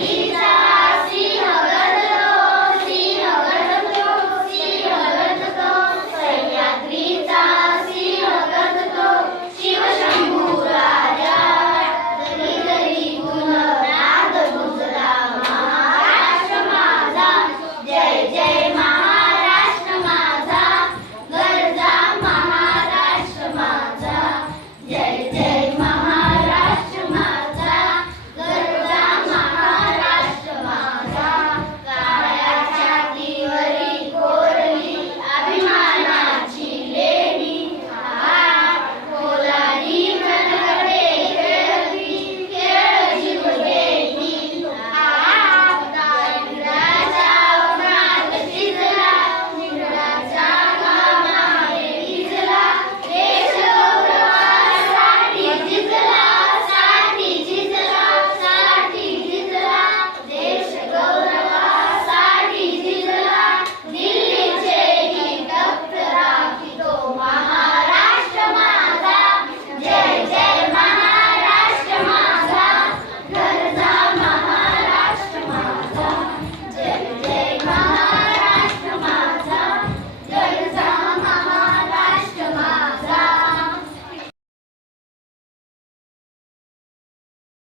Amen.